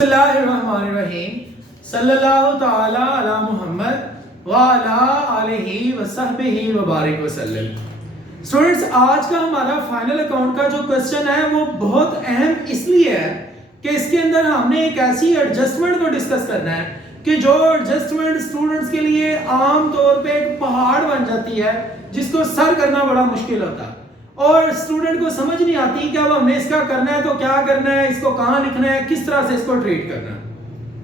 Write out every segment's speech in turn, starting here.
बिस्मिल्लाहिर्रहमानिर्रहीम सल्लल्लाहु ताला अला मुहम्मद व अला आलिहि व सहबिहि व बारिक वसल्लम। स्टूडेंट्स, आज का हमारा फाइनल अकाउंट का जो क्वेश्चन है वो बहुत अहम इसलिए है कि इसके अंदर हमने एक ऐसी एडजस्टमेंट को डिस्कस करना है कि जो एडजस्टमेंट स्टूडेंट्स के लिए आम तौर पे एक पहाड़ बन जाती है जिसको सर करना बड़ा मुश्किल होता है और स्टूडेंट को समझ नहीं आती कि अब हमने इसका करना है तो क्या करना है, इसको कहाँ लिखना है, किस तरह से इसको ट्रीट करना है।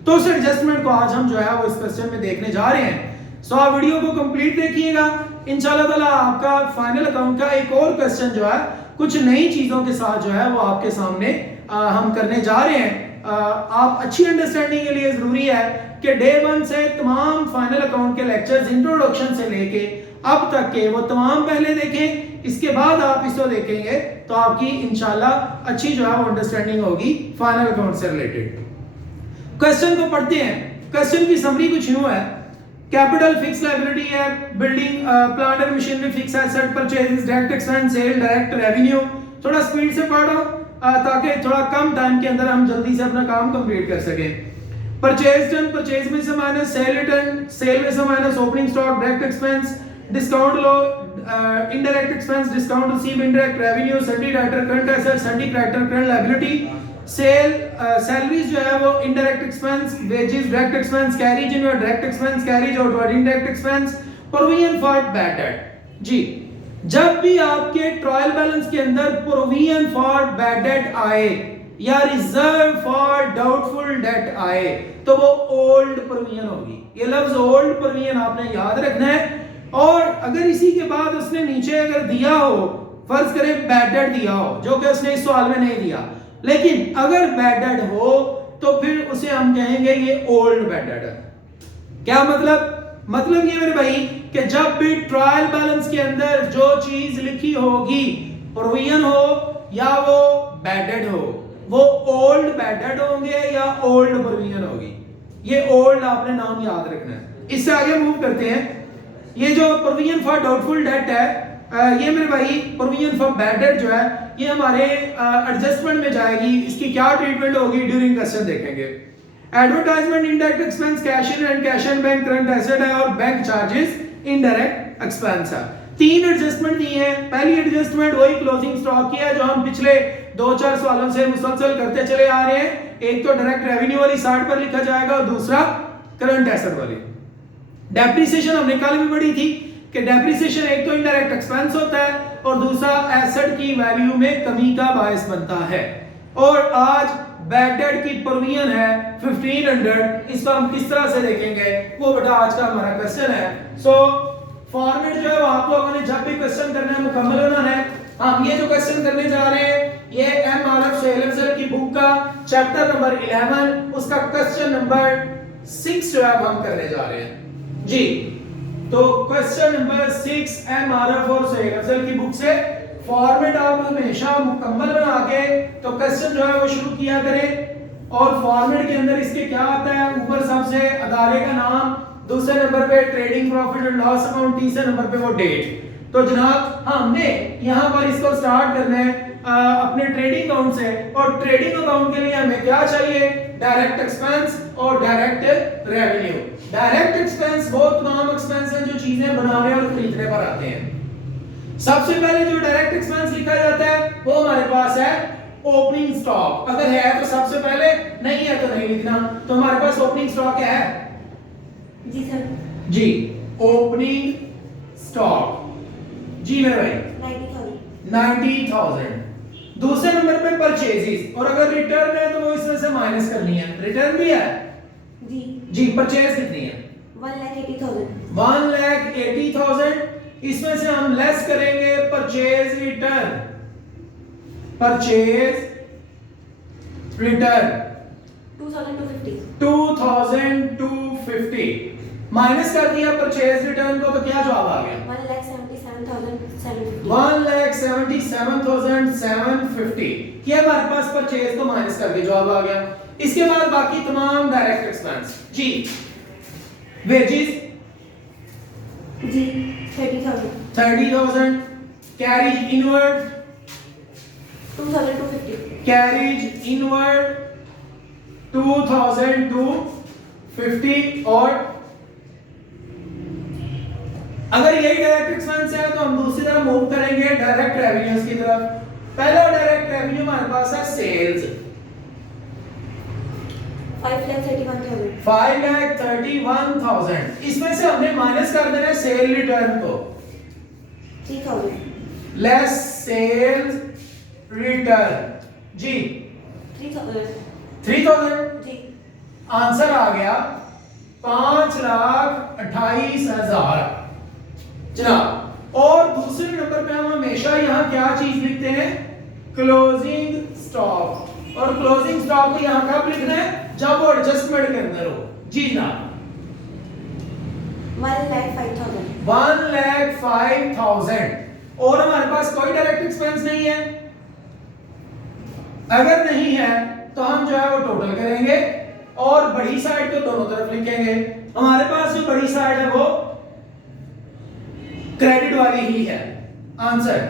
तो उस एडजस्टमेंट को आज हम जो है वो इस क्वेश्चन में देखने जा रहे हैं। सो आप वीडियो को कंप्लीट देखिएगा। इंशाल्लाह ताला आपका फाइनल अकाउंट का एक और क्वेश्चन जो है कुछ नई चीजों के साथ जो है वो आपके सामने हम करने जा रहे हैं। आप अच्छी अंडरस्टैंडिंग के लिए जरूरी है कि डे 1 से तमाम फाइनल अकाउंट के लेक्चर्स इंट्रोडक्शन से लेके अब तक के वो तमाम पहले देखें, इसके बाद आप इसको देखेंगे तो आपकी इंशाल्लाह अच्छी जो है वो अंडरस्टैंडिंग होगी फाइनल अकाउंट से रिलेटेड। क्वेश्चन को पढ़ते हैं। क्वेश्चन की समरी कुछ यूं है, कैपिटल फिक्स लायबिलिटी है, building plant and machinery fix asset, purchases direct expense, sale direct revenue. थोड़ा स्पीड से पढ़ो ताकि थोड़ा कम टाइम के अंदर हम जल्दी से अपना काम कंप्लीट कर सकें। परचेज डन, परचेज में से माइनस सेल रिटर्न, सेल में से minus opening stock, direct expense, discount लो, indirect expense, discount receive, indirect revenue, sundry director current asset, sundry creditor current liability, sale salaries जो है वो indirect expense, wages direct expense, carriage inward direct expense, carriage outward indirect expense, provision for bad debt. जी, जब भी आपके trial balance के अंदर provision for bad date आए या रिजर्व फॉर डाउटफुल डेट आए तो वो ओल्ड प्रोविजन होगी। ये लफ्ज ओल्ड प्रोविजन आपने याद रखना है। और अगर इसी के बाद उसने नीचे अगर दिया हो, फर्ज करें बैड डेट दिया हो जो कि उसने इस सवाल में नहीं दिया, लेकिन अगर बैड डेट हो तो फिर उसे हम कहेंगे ये ओल्ड बैड डेट है। क्या मतलब ये मेरे भाई कि जब भी ट्रायल बैलेंस के अंदर जो चीज लिखी होगी, प्रोविजन हो या वो बैड डेट हो, वो ओल्ड बैड डेट होंगे या ओल्ड प्रोविजन होगी। ये ओल्ड आपने नाम याद रखना है। इससे आगे मूव करते हैं। ये जो प्रोविजन फॉर डाउटफुल डेट है, ये मेरे भाई प्रोविजन फॉर बैड डेट जो है ये हमारे एडजस्टमेंट में जाएगी। इसकी क्या ट्रीटमेंट होगी ड्यूरिंग क्वेश्चन देखेंगे। Advertisement indirect expense, cash in and cash and bank current asset है और बैंक चार्जेस इनडायरेक्ट एक्सपेंस है। तीन एडजस्टमेंट दी है। पहली एडजस्टमेंट वही क्लोजिंग स्टॉक की है जो हम पिछले 2-4 सालों से मुसलसल करते चले आ रहे हैं। एक तो डायरेक्ट रेवेन्यू वाली 60 पर लिखा जाएगा और दूसरा करंट एसेट वाली। डेप्रिसिएशन हमने कल भी पढ़ी थी कि डेप्रिसिएशन एक तो इनडायरेक्ट एक्सपेंस होता है और दूसरा एसेट की वैल्यू में कमी का बायस बनता है। और आज बैड डेट की प्रोविजन है 1500। इसको हम किस तरह से देखेंगे वो बेटा आज का हमारा क्वेश्चन है। सो फॉर्मेट जो है वो आप लोगों ने जब भी क्वेश्चन करना है मुकम्मल होना है। हम ये जो क्वेश्चन करने जा रहे हैं ये एमआरएफ सोहेल की बुक का चैप्टर नंबर 11 उसका क्वेश्चन नंबर 6 जो है हम करने जा रहे हैं जी। तो क्वेश्चन नंबर 6 एमआरएफ और सोहेल की बुक से फॉर्मेट आप हमेशा मुकम्मल बना के तो क्वेश्चन जो है वो शुरू किया करें। और फॉर्मेट के अंदर इसके क्या आता है, ऊपर सबसे अदारे का नाम, दूसरे नंबर पे trading profit and loss account, तीसरे नंबर पे वो डेट। तो जनाब हमने यहाँ पर इसको स्टार्ट करना है अपने ट्रेडिंग अकाउंट से। और ट्रेडिंग अकाउंट के लिए हमें क्या चाहिए, डायरेक्ट एक्सपेंस और डायरेक्ट रेवेन्यू। डायरेक्ट एक्सपेंस वो तमाम एक्सपेंस हैं जो चीजें बनाने और खरीदने पर आते हैं। सबसे पहले जो डायरेक्ट एक्सपेंस लिखा जाता है वो हमारे पास है ओपनिंग स्टॉक। अगर है तो सबसे पहले, नहीं है तो नहीं लिखना। तो हमारे पास ओपनिंग स्टॉक है जी सर। जी, ओपनिंग स्टॉक जी मेरे भाई 90,000। दूसरे नंबर पे परचेजेस, और अगर रिटर्न है तो वो इसमें से माइनस करनी है। रिटर्न भी है जी। परचेज कितनी है 1,80,000। 1,80,000। इसमें से हम लेस करेंगे purchase return. Purchase return 2,250 minus कर दिया परचेज रिटर्न को तो क्या जवाब आ गया 1,77,750। ये हमारे पास परचेज को माइनस करके जवाब आ गया। इसके बाद बाकी तमाम डायरेक्ट एक्सपेंस जी। वेजेस जी 30,000। Carriage inward 2,250। Carriage inward 2000 two 50 और अगर यही डायरेक्ट एक्सपेंस है तो हम दूसरी तरफ मूव करेंगे डायरेक्ट रेवेन्यूज की तरफ। पहला डायरेक्ट रेवेन्यू हमारे पास है सेल्स 5,31,000। इसमें से हमने माइनस कर देना है सेल रिटर्न को 3,000 लेस सेल्स रिटर्न जी 3,000 जी आंसर आ गया 5,28,000 जनाब। और दूसरे नंबर पे हम हमेशा यहाँ क्या चीज लिखते हैं क्लोजिंग स्टॉक और क्लोजिंग स्टॉक को यहाँ कब लिखना है जब वो एडजस्टमेंट के अंदर हो जी जनाब 1,05,000 और हमारे पास कोई डायरेक्ट एक्सपेंस नहीं है। अगर नहीं है तो हम जो है वो टोटल करेंगे और बड़ी साइड को दोनों तरफ लिखेंगे। हमारे पास जो बड़ी साइड है वो क्रेडिट वाली ही है। आंसर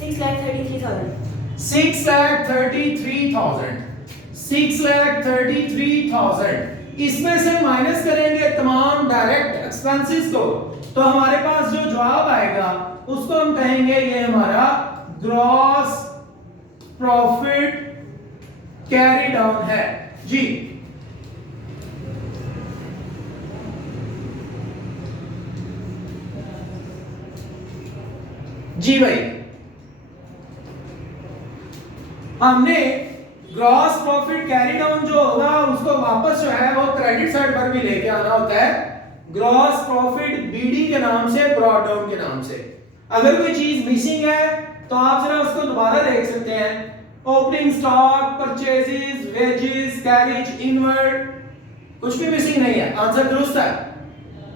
6,33,000 इसमें से माइनस करेंगे तमाम डायरेक्ट एक्सपेंसेस को तो हमारे पास जो जवाब आएगा उसको हम कहेंगे ये हमारा ग्रॉस प्रॉफिट कैरी डाउन है जी। जी भाई हमने ग्रॉस प्रॉफिट कैरी डाउन जो होगा उसको वापस जो है वो क्रेडिट साइड पर भी लेके आना होता है ग्रॉस प्रॉफिट बीडी के नाम से ब्रॉट डाउन के नाम से। अगर कोई चीज मिसिंग है तो आप जरा उसको दोबारा देख सकते हैं। Opening stock purchases wages carriage inward कुछ भी मिसिंग नहीं है। आंसर दुरुस्त है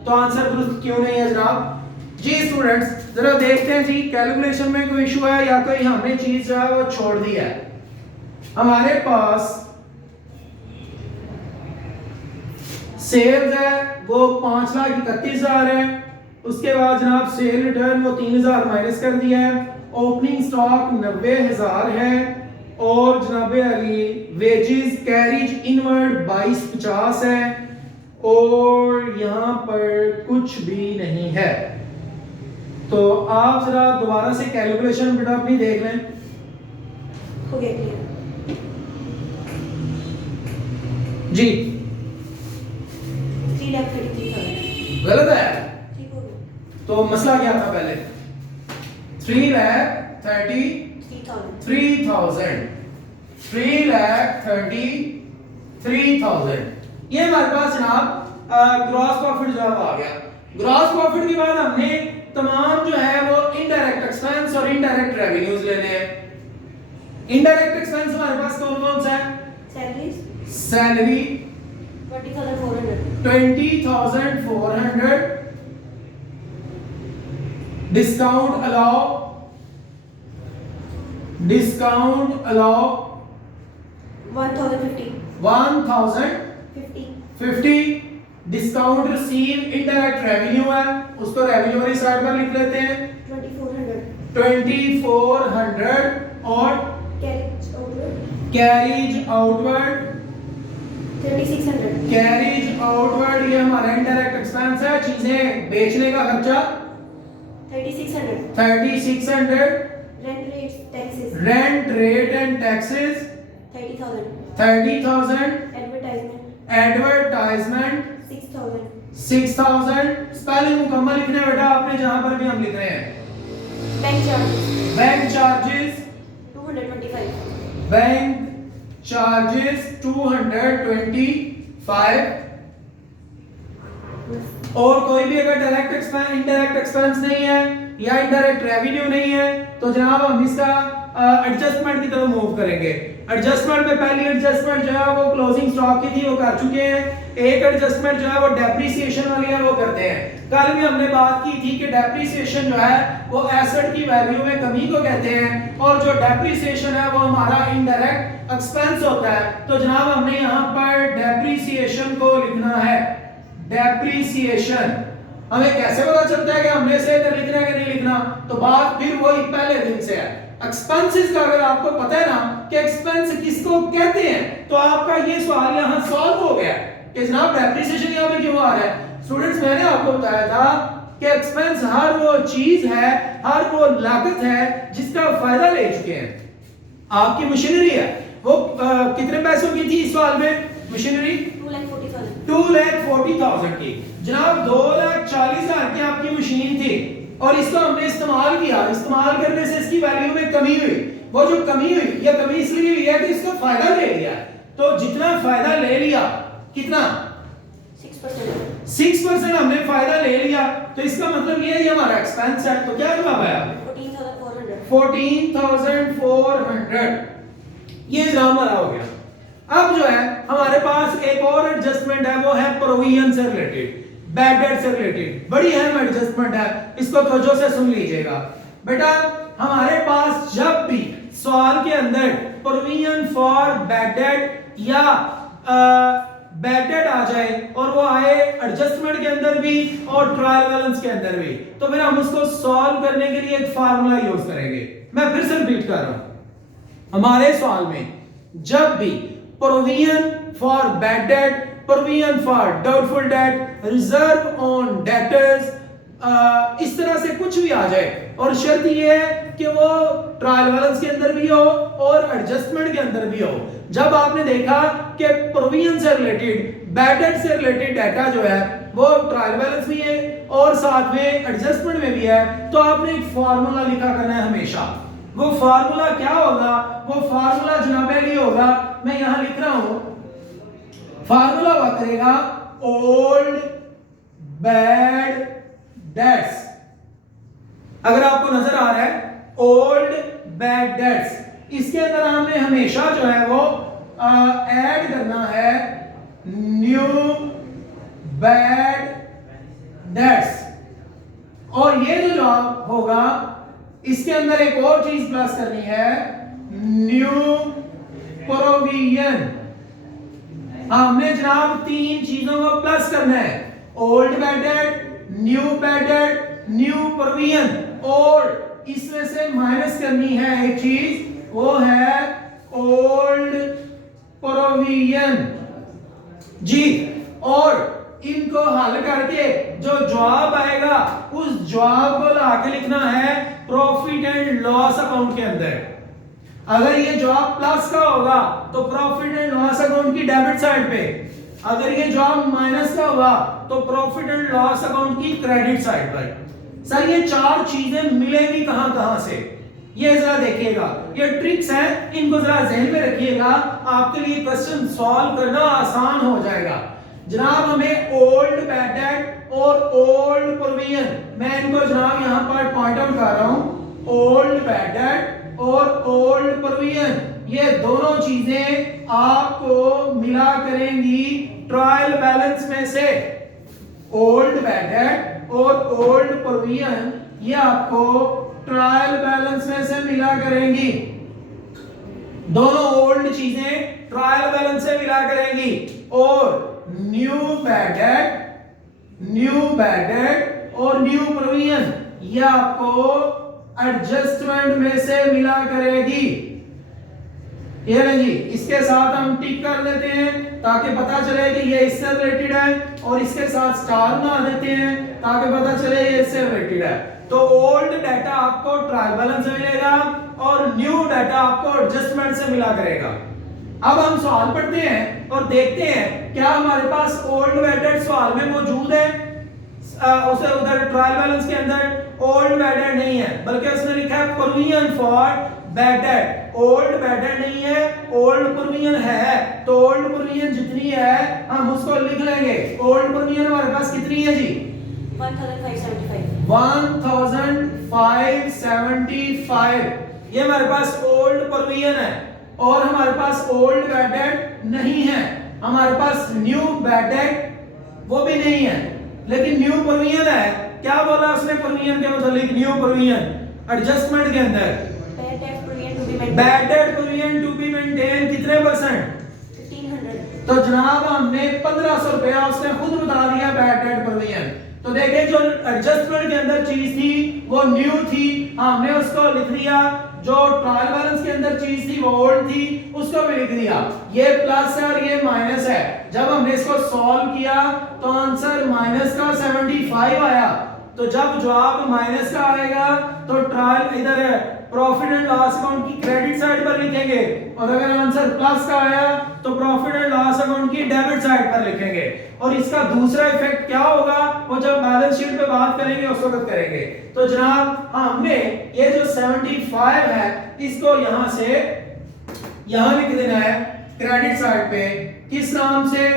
तो आंसर दुरुस्त क्यों नहीं है जनाब जी। स्टूडेंट्स जरा देखते हैं जी कैलकुलेशन में कोई इशू है या कोई हमने चीज जो है वो छोड़ दी है। हमारे पास सेल्स है वो 5,31,000 है। उसके बाद जनाब सेल रिटर्न वो 3,000 माइनस कर दिया है। ओपनिंग स्टॉक 90,000 है और जनाबे अली वेजेस कैरेज इनवर्ड 2250 है और यहां पर कुछ भी नहीं है। तो आप जरा दोबारा से कैलकुलेशन बेटा अपनी देख लें। हो गया क्लियर जी 3,33,000 गलत है ठीक हो गया तो मसला क्या था पहले 3,33,000 ये हमारे पास जनाब ग्रॉस प्रॉफिट जो आ गया। ग्रॉस प्रॉफिट के बाद हमने तमाम जो है वो इनडायरेक्ट एक्सपेंस और इनडायरेक्ट रेवेन्यूज लेने हैं। इनडायरेक्ट एक्सपेंस हमारे पास कौन कौन सा है salary 20,400 discount allow 1,050 discount receive indirect revenue है उसको रेवेन्यू वाली साइड पर लिख लेते हैं 2,400 और कैरेज आउटवर्ड 3,600 ये हमारा इनडायरेक्ट एक्सपेंस है चीजें बेचने का खर्चा 3,600 rent rate and taxes 30,000 advertisement 6,000 spelling मुकम्मल लिखना है बेटा आपने जहां पर भी हम लिख रहे हैं। बैंक चार्जेस 225 और कोई भी अगर डायरेक्ट एक्सपेंस इनडायरेक्ट एक्सपेंस नहीं है या इनडायरेक्ट रेवेन्यू नहीं है तो जनाब हम इसका एडजस्टमेंट की तरफ मूव करेंगे। एडजस्टमेंट में पहली एडजस्टमेंट जो है वो क्लोजिंग स्टॉक की थी वो कर चुके हैं। एक एडजस्टमेंट जो है वो डेप्रिसिएशन वाली है वो करते हैं। कल भी हमने बात की थी कि डेप्रिसिएशन जो है वो एसेट की वैल्यू में कमी को कहते हैं और जो डेप्रिसिएशन है वो हमारा इनडायरेक्ट एक्सपेंस होता है। तो जनाब हमने यहाँ पर डेप्रिसिएशन को लिखना है। डेप्रिसिएशन हमें कैसे पता चलता है कि हमने इसे इधर लिखना है कि नहीं लिखना तो बात फिर वही पहले दिन से है। एक्सपेंसेस का अगर आपको पता है ना कि एक्सपेंस किसको कहते हैं, तो आपका ये सवाल यहां सॉल्व हो गया कि जनाब डेप्रिसिएशन यहां पे क्यों आ रहा है। स्टूडेंट्स मैंने आपको बताया था कि एक्सपेंस हर वो चीज है, हर वो लागत है जिसका फायदा ले चुके हैं। आपकी मशीनरी है वो कितने पैसों की थी इस सवाल में मशीनरी? 2,40,000 की। जनाब 2,40,000 की आपकी मशीन थी और इसको हमने इस्तेमाल किया, इस्तेमाल करने से इसकी वैल्यू में कमी हुई। वो जो कमी हुई, ये कमी इसलिए हुई है कि इसका फायदा ले लिया, तो जितना फायदा ले लिया कितना 6% हमने फायदा ले लिया, तो इसका मतलब ये हमारा एक्सपेंस है। तो क्या जवाब आया? 14,400। ये जनाब हमारा हो गया। अब जो है हमारे पास एक और एडजस्टमेंट है, वो है प्रोविजन से रिलेटेड, बैड डेट से रिलेटेड। बड़ी अहम एडजस्टमेंट है, इसको तवज्जो से सुन लीजिएगा बेटा। हमारे पास जब भी सवाल के अंदर प्रोविजन फॉर बैड डेट या बैड डेट आ जाए और वो आए एडजस्टमेंट के अंदर भी और ट्रायल बैलेंस के अंदर भी, तो फिर हम उसको सॉल्व करने के लिए एक फार्मूला यूज करेंगे। मैं फिर से रिपीट कर रहा हूं, हमारे सवाल में जब भी provision for bad debt, provision for doubtful debt, reserve on debtors, इस तरह से कुछ भी आ जाए और शर्त ये है कि वो ट्रायल बैलेंस के अंदर भी हो और एडजस्टमेंट के अंदर भी हो। जब आपने देखा कि प्रोविजन से रिलेटेड, बैड डेट से रिलेटेड डाटा जो है वो ट्रायल बैलेंस भी है और साथ में एडजस्टमेंट में भी है, तो आपने एक फार्मूला लिखा करना है हमेशा। वो फार्मूला क्या होगा? वो फार्मूला जनाब होगा, मैं यहां लिख रहा हूं, फार्मूला हुआ करेगा ओल्ड बैड डेट्स। अगर आपको नजर आ रहा है ओल्ड बैड डेट्स, इसके अंदर हमने हमेशा जो है वो ऐड करना है न्यू बैड डेट्स, और ये जो जवाब होगा इसके अंदर एक और चीज प्लस करनी है, न्यू प्रोविजन। हमने जनाब तीन चीजों को प्लस करना है, old bad debt, new bad debt, new provision, और इसमें से माइनस करनी है एक चीज, वो है ओल्ड प्रोविजन जी। और इनको हल करके जो जवाब आएगा उस जवाब को लाके लिखना है प्रॉफिट एंड लॉस अकाउंट के अंदर। अगर ये जवाब प्लस का होगा तो प्रॉफिट एंड लॉस अकाउंट की डेबिट साइड पे, अगर ये जवाब माइनस का होगा तो प्रॉफिट एंड लॉस अकाउंट की क्रेडिट साइड पर। सर ये चार चीजें मिलेंगी कहां कहां से, ये जरा देखिएगा, ये ट्रिक्स हैं, इनको जरा ध्यान में रखिएगा, आपके लिए क्वेश्चन सॉल्व करना आसान हो जाएगा। जनाब हमें ओल्ड बैड डेट और ओल्ड प्रोविजन, मैं इनको जनाब यहां पर पॉइंट आउट कर रहा हूं, ओल्ड बैड डेट और ओल्ड प्रोविजन, ये दोनों चीजें आपको मिला करेंगी ट्रायल बैलेंस में से। ओल्ड बैड डेट और ओल्ड प्रोविजन ये आपको ट्रायल बैलेंस में से मिला करेंगी, दोनों ओल्ड चीजें ट्रायल बैलेंस से मिला करेंगी, और न्यू बैड डेट और न्यू प्रोविजन ये आपको एडजस्टमेंट में से मिला करेगी। ये ना जी, इसके साथ हम टिक कर लेते हैं ताकि पता चले कि ये इससे रिलेटेड है, और इसके साथ स्टार बना देते हैं ताकि पता चले ये इससे रिलेटेड है। तो ओल्ड डाटा आपको ट्रायल बैलेंस से मिलेगा और न्यू डाटा आपको एडजस्टमेंट से मिला करेगा। अब हम सवाल पढ़ते हैं और देखते हैं क्या हमारे पास ओल्ड बैड डेट सवाल में मौजूद है। उसे उधर ट्रायल बैलेंस के अंदर ओल्ड बैड डेट नहीं है, बल्कि उसने लिखा है provision for bad date. Old bad debt नहीं है, ओल्ड प्रोविजन है, तो ओल्ड प्रोविजन जितनी है हम उसको लिख लेंगे। ओल्ड प्रोविजन हमारे पास कितनी है जी? 1575, ये हमारे पास ओल्ड प्रोविजन है, और हमारे पास ओल्ड बैड डेट नहीं है, हमारे पास न्यू बैड डेट वो भी नहीं है, लेकिन न्यू प्रोविजन है। क्या बोला उसने प्रोविजन के मतलब? न्यू प्रोविजन एडजस्टमेंट के अंदर bad debt provision to be maintain कितने परसेंट? 1500। तो जनाब हमने 1500 रुपया उसने खुद बता दिया बैड डेट प्रोविजन। तो देखें जो एडजस्टमेंट के अंदर चीज थी वो न्यू थी, हमने उसको लिख दिया जो ट्रायल बैलेंस के अंदर चीज थी वो ओल्ड थी, उसको भी लिख दिया। ये प्लस है और ये माइनस है। जब हमने इसको सॉल्व किया तो आंसर माइनस का 75 आया। तो जब जवाब माइनस का आएगा तो ट्रायल इधर प्रॉफिट एंड लॉस अकाउंट की क्रेडिट साइड पर लिखेंगे, और अगर आंसर प्लस का आया तो प्रॉफिट एंड लॉस अकाउंट की डेबिट साइड पर लिखेंगे। और इसका दूसरा इफेक्ट क्या होगा वो जब बैलेंस शीट पे बात करेंगे उस वक्त करेंगे। तो जनाब हमने ये जो 75 है इसको यहां से यहां लिख देना है क्रेडिट साइड पे, किस नाम से?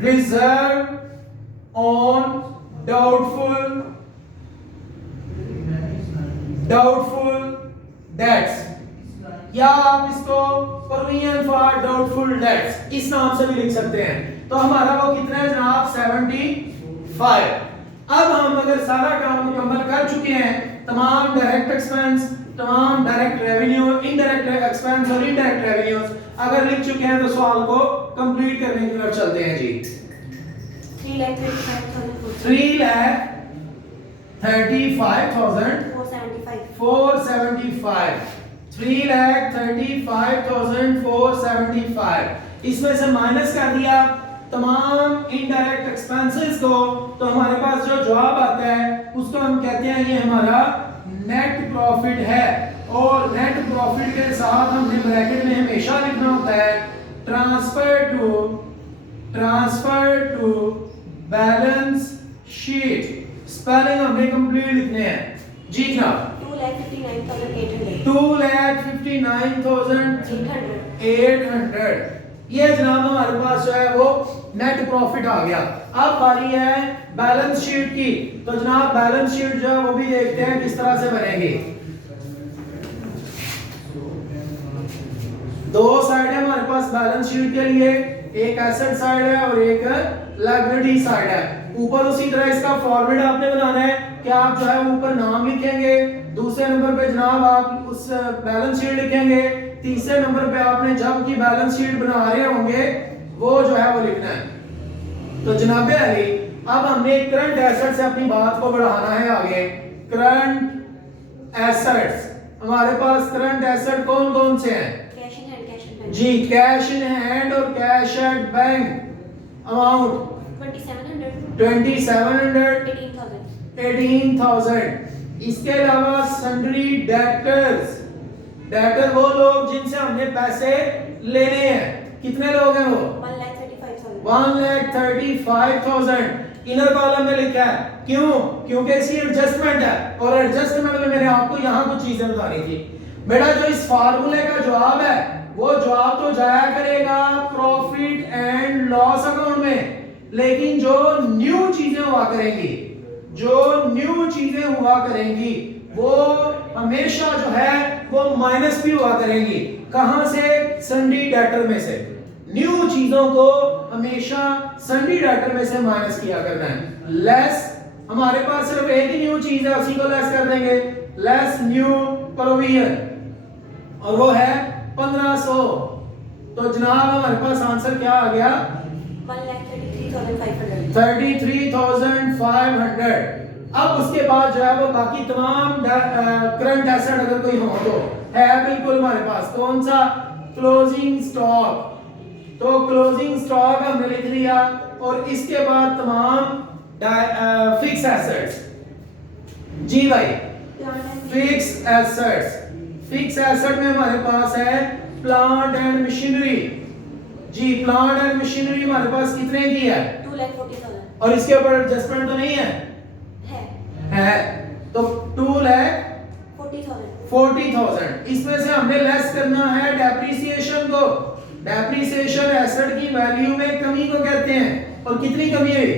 रिजर्व ऑन डाउटफुल डेट्स, या आप इसको प्रोविजन फॉर डाउटफुल डेट्स इस नाम से भी लिख सकते हैं। तो हमारा वो कितना है जनाब? 75। अब हम अगर सारा काम मुकम्मल कर चुके हैं, तमाम डायरेक्ट एक्सपेंस, तमाम डायरेक्ट रेवेन्यू, इनडायरेक्ट एक्सपेंस और इनडायरेक्ट रेवेन्यूज अगर लिख चुके हैं तो सवाल को कंप्लीट करने की तरफ चलते हैं जी। 3,35,475 इसमें से माइनस कर दिया तमाम इनडायरेक्ट एक्सपेंसेस को, तो हमारे पास जो जवाब आता है उसको हम कहते हैं ये हमारा नेट प्रॉफिट है। और नेट प्रॉफिट के साथ हमने ब्रैकेट में हमेशा लिखना होता है transfer to balance sheet. Spelling हमने कंप्लीट लिखने हैं जी जनाब। 2,59,800 ये जनाब हमारे पास जो है वो नेट प्रॉफिट आ गया। अब बारी है बैलेंस शीट की। तो जनाब बैलेंस शीट जो है वो भी देखते हैं किस तरह से बनेगी। दो साइड है हमारे पास बैलेंस शीट के लिए, एक एसेट साइड है और एक लायबिलिटी साइड है। ऊपर उसी तरह इसका फॉर्मेट आपने बनाना है कि आप जो है ऊपर नाम लिखेंगे, दूसरे नंबर पे जनाब आप उस बैलेंस शीट लिखेंगे, तीसरे नंबर पे आपने जब की बैलेंस शीट बना रहे होंगे वो जो है वो लिखना है। तो जनाब अली अब हमने करंट एसेट से अपनी बात को बढ़ाना है आगे। करंट एसेट्स, हमारे पास करंट एसेट कौन कौन से हैं जी? कैश इन हैंड और कैश एट बैंक। अमाउंट 2700 18,000। इसके अलावा सन्ड्री डेटर्स, डेटर वो लोग जिनसे हमने पैसे लेने हैं। कितने लोग हैं वो? 1,35,000 इनर कॉलम में लिखा है। क्यों? क्योंकि इसकी एडजस्टमेंट है और एडजस्टमेंट में मैंने आपको यहाँ कुछ चीजें बतानी थी। बेटा जो इस फार्मूले का जवाब है वो जवाब तो जाया करेगा प्रॉफिट एंड लॉस अकाउंट में, लेकिन जो न्यू चीजें हुआ करेंगी वो हमेशा जो है वो माइनस भी हुआ करेंगी। कहां से? सन्ड्री डेटर में से। न्यू चीजों को हमेशा सन्ड्री डेटर में से माइनस किया करना है। लेस, हमारे पास सिर्फ एक ही न्यू चीज है उसी को लेस कर देंगे, लेस न्यू प्रोविजन, और वो है 1500। तो जनाब हमारे पास आंसर क्या आ गया? 33,500। अब उसके बाद जो है वो बाकी तमाम करंट एसेट अगर कोई हो तो है बिल्कुल हमारे पास। कौन सा? Closing stock. तो क्लोजिंग स्टॉक हमने लिख लिया। और इसके बाद तमाम फिक्स एसेट्स जी भाई। फिक्स एसेट में हमारे पास है प्लांट एंड मशीनरी जी। प्लांट एंड मशीनरी हमारे पास कितने की है? 2,40,000। और इसके ऊपर एडजस्टमेंट तो नहीं है? है। तो 2,40,000। इसमें से हमने लेस करना है डेप्रिसिएशन को। डेप्रिसिएशन एसेट की वैल्यू में कमी को कहते हैं। और कितनी कमी हुई?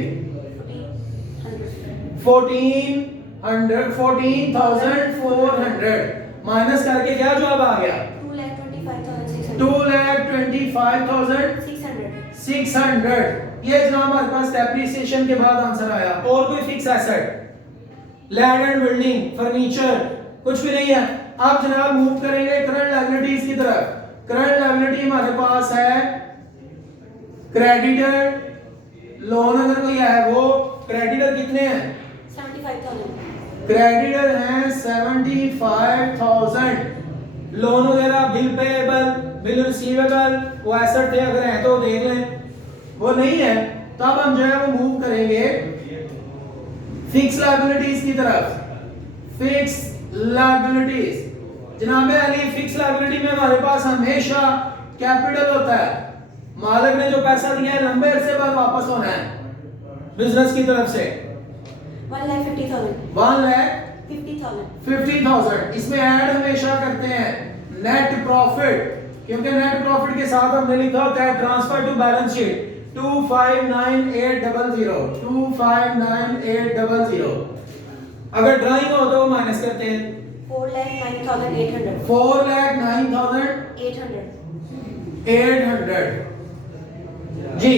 14,400 माइनस करके क्या जवाब आ गया? 2,25,600। ये जनाब हमारे पास डेप्रिसिएशन के बाद आंसर आया। और कोई fix asset, land and building, furniture कुछ भी नहीं है। अब जनाब मूव करेंगे करंट लायबिलिटीज की तरफ। करंट लायबिलिटी हमारे पास है क्रेडिटर, लोन अगर कोई है वो। क्रेडिटर कितने हैं? 75,000। क्रेडिटर हैं 75,000, लोन वगैरह, बिल पेएबल, बिल रिसीवेबल, वो एसेट थे, अगर हैं तो देख लें, वो नहीं है तब हम जो है वो मूव करेंगे फिक्स लायबिलिटीज की तरफ। फिक्स लायबिलिटीज जनाब अली, फिक्स लायबिलिटी में हमारे पास हमेशा कैपिटल होता है, मालिक ने जो पैसा दिया है लंबे अरसे बाद वापस होना है बिजनेस की तरफ से। 1,50,000 1,50,000 इसमें ऐड हमेशा करते हैं नेट प्रॉफिट, क्योंकि नेट प्रॉफिट के साथ हमने लिखा होता है ट्रांसफर टू बैलेंस शीट 259800, 259800। अगर ड्राइंग हो तो माइनस करते हैं 4,09,800 4,09,800 जी।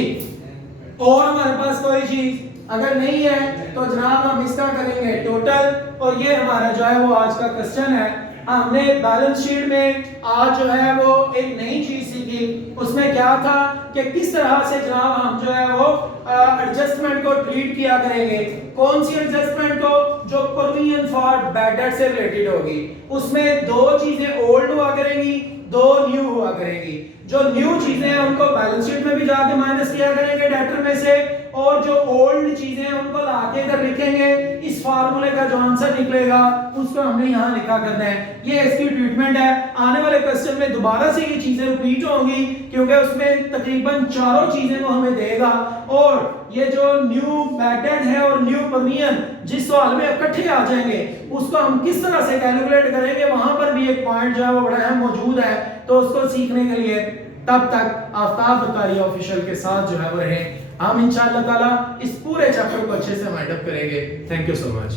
और हमारे पास कोई चीज अगर नहीं है तो जनाब हम इसका करेंगे टोटल। और ये हमारा जो है वो आज का क्वेश्चन है। हमने बैलेंस शीट में आज जो है वो एक नई चीज सीखी, उसमें क्या था कि किस तरह से जनाब हम जो है वो एडजस्टमेंट को ट्रीट किया करेंगे। कौन सी एडजस्टमेंट को? जो प्रोविजन फॉर बैड डेट से रिलेटेड होगी, उसमें दो चीजें ओल्ड हुआ करेंगी, दो न्यू हुआ करेंगी। जो न्यू चीजें हैं उनको बैलेंस शीट में भी जाके माइनस किया करेंगे डेटर में से, और जो ओल्ड चीजें हैं उनको लाके इधर लिखेंगे। इस फार्मूले का जो आंसर निकलेगा उसको हमने यहाँ लिखा करना है। ये इसकी ट्रीटमेंट है। आने वाले क्वेश्चन में दोबारा से ये चीजें रिपीट होंगी, क्योंकि उसमें तकरीबन चारों चीजें वो हमें देगा। और ये जो न्यू मेथड है और न्यू प्रोविजन जिस सवाल में इकट्ठे आ जाएंगे, उसको हम किस तरह से कैलकुलेट करेंगे, वहां पर भी एक पॉइंट जो है वो बड़ा अहम मौजूद है। तो उसको सीखने के लिए तब तक आफ्ताब बुखारी ऑफिशियल के साथ जो है वो रहें। हम इंशाअल्लाह ताला इस पूरे चैप्टर को अच्छे से वाइंड अप करेंगे। Thank you so much.